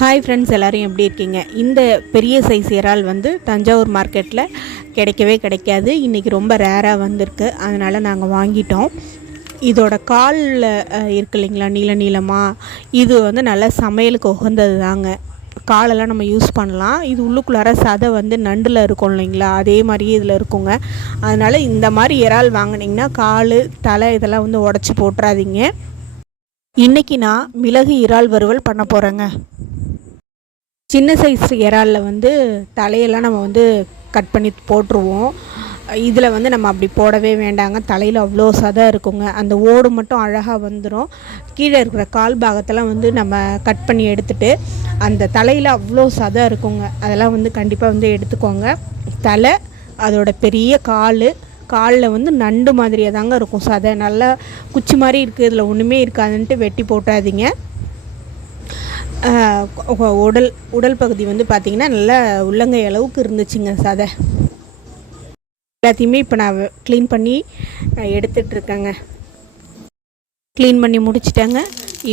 Hi friends, எல்லோரும் எப்படி இருக்கீங்க? இந்த பெரிய சைஸ் இறால் வந்து தஞ்சாவூர் மார்க்கெட்டில் கிடைக்கவே கிடைக்காது. இன்றைக்கி ரொம்ப ரேராக வந்திருக்கு. அதனால் நாங்கள் வாங்கிட்டோம். இதோட காலில் இருக்கு இல்லைங்களா, நீளமாக, இது வந்து நல்லா சமையலுக்கு உகந்தது தாங்க. காலெல்லாம் நம்ம யூஸ் பண்ணலாம். இது உள்ளுக்குள்ளார சதை வந்து நண்டில் இருக்கும் இல்லைங்களா, அதே மாதிரியே இதில் இருக்குங்க. அதனால் இந்த மாதிரி இறால் வாங்கினீங்கன்னா கால், தலை இதெல்லாம் வந்து உடச்சி போட்டுறாதீங்க. இன்றைக்கி நான் மிளகு இறால் வறுவல் பண்ண போகிறேங்க. சின்ன சைஸ் இறாலில் வந்து தலையெல்லாம் நம்ம வந்து கட் பண்ணி போட்டுருவோம். இதில் வந்து நம்ம அப்படி போடவே வேண்டாங்க. தலையில் அவ்வளோ சதை இருக்குங்க. அந்த ஓடு மட்டும் அழகாக வந்துடும். கீழே இருக்கிற கால் பாகத்தெல்லாம் வந்து நம்ம கட் பண்ணி எடுத்துகிட்டு, அந்த தலையில் அவ்வளோ சதை இருக்குங்க. அதெல்லாம் வந்து கண்டிப்பாக வந்து எடுத்துக்கோங்க. தலை, அதோட பெரிய காலில் வந்து நண்டு மாதிரியே தாங்க இருக்கும் சதை. நல்லா குச்சி மாதிரி இருக்குது, இதில் ஒன்றுமே இருக்காதுன்ட்டு வெட்டி போட்டாதீங்க. உடல் பகுதி வந்து பார்த்திங்கன்னா நல்லா உள்ளங்கை அளவுக்கு இருந்துச்சுங்க சதை. எல்லாத்தையுமே இப்போ நான் க்ளீன் பண்ணி எடுத்துகிட்ருக்கேங்க. க்ளீன் பண்ணி முடிச்சிட்டேங்க.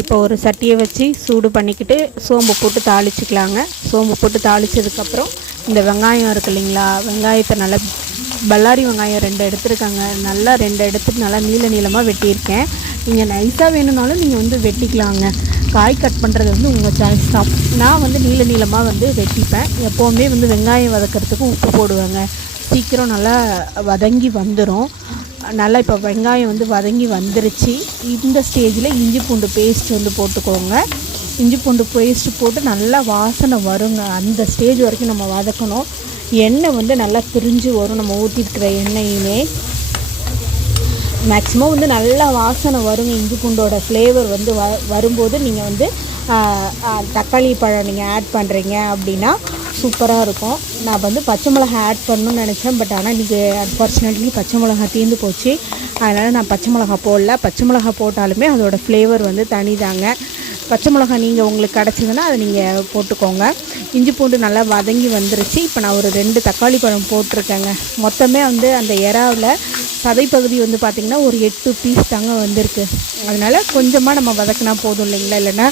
இப்போ ஒரு சட்டியை வச்சு சூடு பண்ணிக்கிட்டு சோம்பு போட்டு தாளிச்சிக்கலாங்க. சோம்பு போட்டு தாளித்ததுக்கப்புறம் இந்த வெங்காயம் இருக்குது இல்லைங்களா, வெங்காயத்தை நல்லா பல்லாரி வெங்காயம் 2 எடுத்துருக்காங்க. நல்லா 2 எடுத்துட்டு நல்லா நீளமாக வெட்டியிருக்கேன். நீங்கள் நைஸாக வேணும்னாலும் நீங்கள் வந்து வெட்டிக்கலாங்க. காய் கட் பண்ணுறது வந்து உங்கள் சாய்ஸ் தான். நான் வந்து நீளமாக வந்து வெட்டிப்பேன். எப்போவுமே வந்து வெங்காயம் வதக்கிறதுக்கு உப்பு போடுவேங்க. சீக்கிரம் நல்லா வதங்கி வந்துடும். நல்லா இப்போ வெங்காயம் வந்து வதங்கி வந்துருச்சு. இந்த ஸ்டேஜில் இஞ்சி பூண்டு பேஸ்ட் வந்து போட்டுக்கோங்க. இஞ்சி பூண்டு பேஸ்ட்டு போட்டு நல்லா வாசனை வருங்க. அந்த ஸ்டேஜ் வரைக்கும் நம்ம வதக்கணும். எண்ணெய் வந்து நல்லா பிரிஞ்சு வரும். நம்ம ஊற்றிருக்கிற எண்ணெயுமே மேக்ஸிமம் வந்து நல்லா வாசனை வருங்க. இஞ்சி பூண்டோட ஃப்ளேவர் வந்து வரும்போது நீங்கள் வந்து தக்காளி பழம் நீங்கள் ஆட் பண்ணுறீங்க அப்படின்னா சூப்பராக இருக்கும். நான் வந்து பச்சை மிளகா ஆட் பண்ணணும்னு நினச்சேன். பட் ஆனால் இன்றைக்கி அன்ஃபார்ச்சுனேட்லி பச்சை மிளகா தீர்ந்து போச்சு. அதனால் நான் பச்சை மிளகா போடல. பச்சை மிளகா போட்டாலுமே அதோடய ஃப்ளேவர் வந்து தனிதாங்க. பச்சை மிளகா நீங்கள் உங்களுக்கு கிடச்சிதுன்னா அதை நீங்கள் போட்டுக்கோங்க. இஞ்சி பூண்டு நல்லா வதங்கி வந்துருச்சு. இப்போ நான் ஒரு 2 தக்காளி பழம் போட்டிருக்கேங்க. மொத்தமே வந்து அந்த இறாவில் சதைப்பகுதி வந்து பார்த்திங்கன்னா ஒரு 8 பீஸ் தாங்க வந்திருக்கு. அதனால் கொஞ்சமாக நம்ம வதக்கினா போதும் இல்லைங்களா, இல்லைன்னா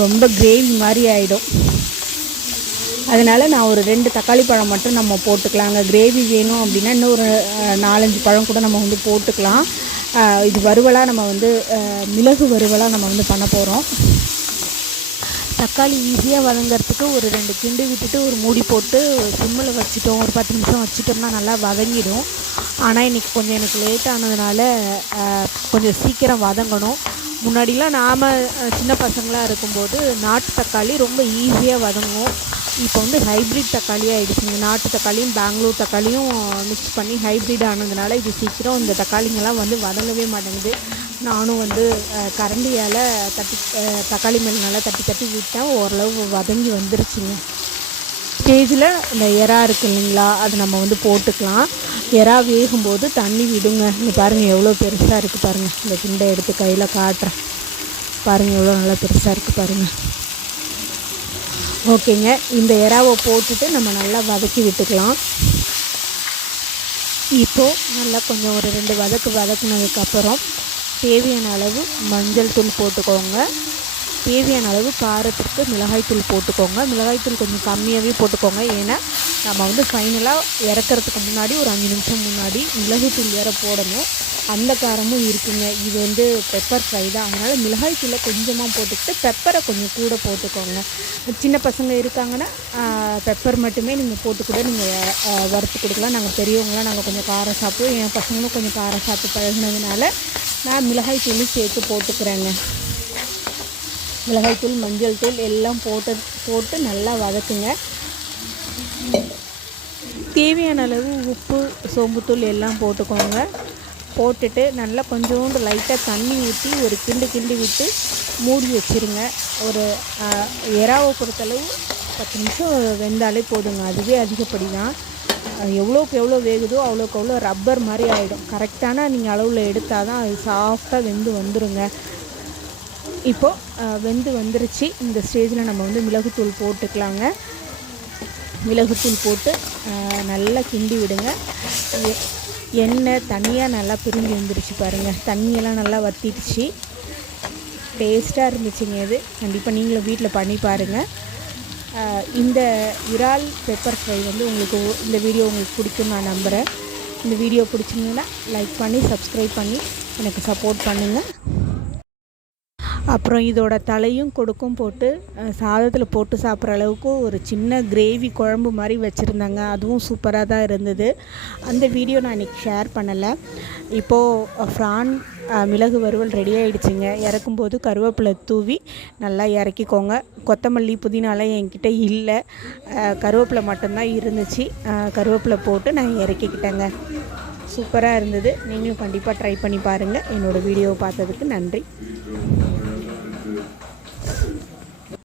ரொம்ப கிரேவி மாதிரி ஆகிடும். அதனால் நான் ஒரு 2 தக்காளி பழம் மட்டும் நம்ம போட்டுக்கலாங்க. கிரேவி வேணும் அப்படின்னா இன்னும் ஒரு 4-5 பழம் கூட நம்ம வந்து போட்டுக்கலாம். இது வறுவலாக நம்ம வந்து மிளகு வறுவலாக நம்ம வந்து பண்ண போகிறோம். தக்காளி ஈஸியாக வதங்கிறதுக்கு ஒரு 2 கிண்டு விட்டுட்டு ஒரு மூடி போட்டு சிம்மில் வச்சுட்டோம். ஒரு 10 நிமிஷம் வச்சுட்டோம்னா நல்லா வதங்கிடும். ஆனால் இன்றைக்கி கொஞ்சம் எனக்கு லேட் ஆனதுனால கொஞ்சம் சீக்கிரம் வதங்கணும். முன்னாடிலாம் நாம் சின்ன பசங்களாக இருக்கும்போது நாட்டு தக்காளி ரொம்ப ஈஸியாக வதங்கும். இப்போ வந்து ஹைப்ரிட் தக்காளியாக ஆகிடுச்சுங்க. நாட்டு தக்காளியும் பெங்களூர் தக்காளியும் மிக்ஸ் பண்ணி ஹைப்ரிட் ஆனதுனால இது சீக்கிரம் இந்த தக்காளிங்கெல்லாம் வந்து வதங்கவே மாட்டேங்குது. நானும் வந்து கரண்டியால் தக்காளி மேல் நல்லா தட்டி விட்டேன். ஓரளவு வதங்கி வந்துருச்சுங்க. ஸ்டேஜில் இந்த எறா இருக்குது இல்லைங்களா, அது நம்ம வந்து போட்டுக்கலாம். எறா வேகும்போது தண்ணி விடுங்க. இங்கே பாருங்கள் எவ்வளோ பெருசாக இருக்குது பாருங்கள். இந்த கிண்டை எடுத்து கையில் காட்டுறேன் பாருங்கள், எவ்வளோ நல்லா பெருசாக இருக்குது பாருங்கள். ஓகேங்க, இந்த எறாவை போட்டுட்டு நம்ம நல்லா வதக்கி விட்டுக்கலாம். இப்போது நல்லா கொஞ்சம் ஒரு 2 வதக்குனதுக்கப்புறம் தேவையான அளவு மஞ்சள் தூள் போட்டுக்கோங்க. தேவையான அளவு காரத்துக்கு மிளகாய்த்தூள் போட்டுக்கோங்க. மிளகாய்த்தூள் கொஞ்சம் கம்மியாகவே போட்டுக்கோங்க. ஏன்னா நம்ம வந்து ஃபைனலாக இறக்கிறதுக்கு முன்னாடி ஒரு 5 நிமிஷம் முன்னாடி மிளகுத்தூள் வேறு போடணும். அந்த காரமும் இருக்குங்க. இது வந்து பெப்பர் ஃப்ரை தான். அதனால் மிளகாய்த்தூளை கொஞ்சமாக போட்டுக்கிட்டு பெப்பரை கொஞ்சம் கூட போட்டுக்கோங்க. சின்ன பசங்க இருக்காங்கன்னா பெப்பர் மட்டுமே நீங்கள் போட்டு கூட நீங்கள் வறுத்து கொடுக்கலாம். நாங்கள் பெரியவங்களாம் நாங்கள் கொஞ்சம் காரம் சாப்பிடுவோம். என் பசங்களும் கொஞ்சம் காரம் சாப்பிட்டு பழகினதுனால நான் மிளகாய்த்தூளும் சேர்த்து போட்டுக்கிறேங்க. மிளகாய்த்தூள், மஞ்சள் தூள் எல்லாம் போட்டு நல்லா வதக்குங்க. தேவையான அளவு உப்பு, சோம்புத்தூள் எல்லாம் போட்டுக்கோங்க. போட்டுட்டு நல்லா கொஞ்சோண்டு லைட்டாக தண்ணி ஊற்றி ஒரு கிண்டு விட்டு மூடி வச்சுருங்க. ஒரு எறாவை பொறுத்தளவு 10 நிமிஷம் வெந்தாலே போதுங்க. அதுவே அதிகப்படி தான். எவ்வளோக்கு எவ்வளோ வேகுதோ அவ்வளோக்கு அவ்வளோ ரப்பர் மாதிரி ஆகிடும். கரெக்டான நீங்கள் அளவில் எடுத்தால் தான் அது சாஃப்டாக வெந்து வந்துடுங்க. இப்போது வெந்து வந்துருச்சு. இந்த ஸ்டேஜில் நம்ம வந்து மிளகுத்தூள் போட்டுக்கலாங்க. மிளகுத்தூள் போட்டு நல்லா கிண்டி விடுங்க. எண்ணெய் தனியாக நல்லா பிரிஞ்சு வந்துருச்சு பாருங்கள். தண்ணியெல்லாம் நல்லா வற்றிடுச்சு. டேஸ்ட்டாக இருந்துச்சுங்க. இது கண்டிப்பாக நீங்களும் வீட்டில் பண்ணி பாருங்கள். இந்த இறால் பெப்பர் ஃப்ரை வந்து உங்களுக்கு இந்த வீடியோ உங்களுக்கு பிடிக்கும் நான் நம்புகிறேன். இந்த வீடியோ பிடிச்சிங்கன்னா லைக் பண்ணி சப்ஸ்கிரைப் பண்ணி எனக்கு சப்போர்ட் பண்ணுங்கள். அப்புறம் இதோட தலையும் கொடுக்கும் போட்டு சாதத்தில் போட்டு சாப்பிட்ற அளவுக்கு ஒரு சின்ன கிரேவி குழம்பு மாதிரி வச்சுருந்தாங்க. அதுவும் சூப்பராக தான் இருந்தது. அந்த வீடியோ நான் இன்றைக்கி ஷேர் பண்ணலை. இப்போது ஃப்ரான் மிளகு வறுவல் ரெடி ஆகிடுச்சிங்க. இறக்கும்போது கருவேப்பிலை தூவி நல்லா இறக்கிக்கோங்க. கொத்தமல்லி புதினாலாம் என்கிட்ட இல்லை, கருவேப்பிலை மட்டும்தான் இருந்துச்சு. கருவேப்பிலை போட்டு நான் இறக்கிக்கிட்டேங்க. சூப்பராக இருந்தது. நீங்களும் கண்டிப்பாக ட்ரை பண்ணி பாருங்கள். என்னோடய வீடியோவை பார்த்ததுக்கு நன்றி.